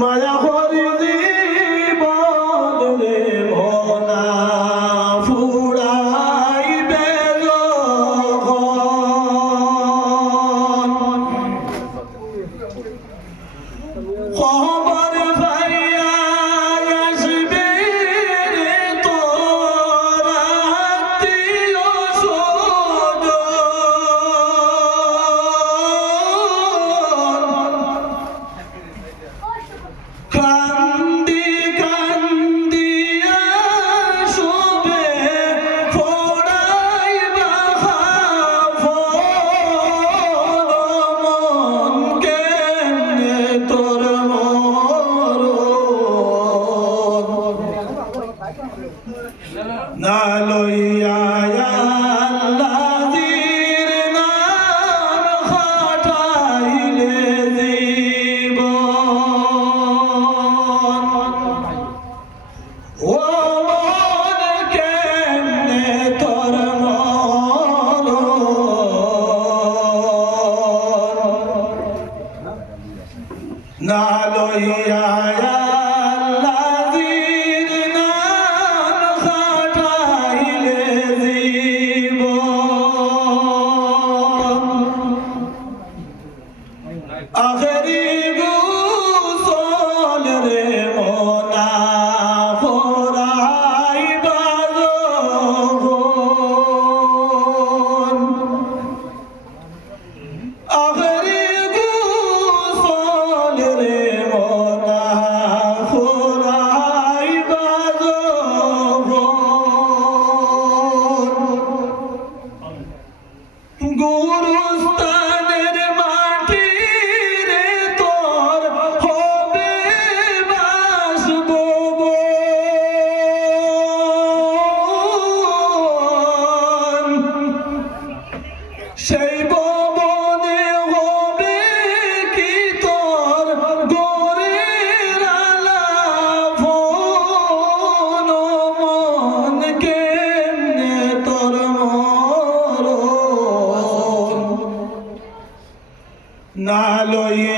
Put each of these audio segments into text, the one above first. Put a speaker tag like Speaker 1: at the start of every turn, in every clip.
Speaker 1: মায়া করি Aferin! না লইয়া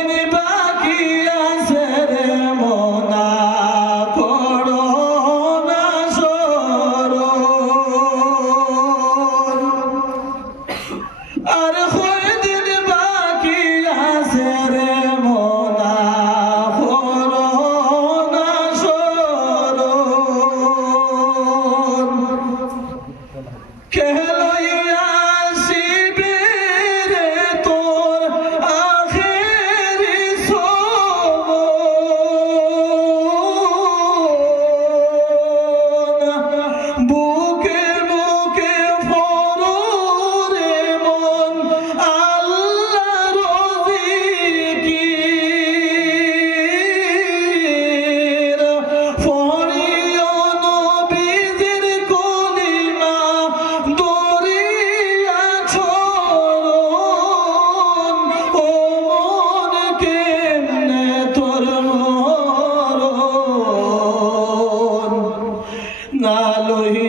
Speaker 1: না লইয়া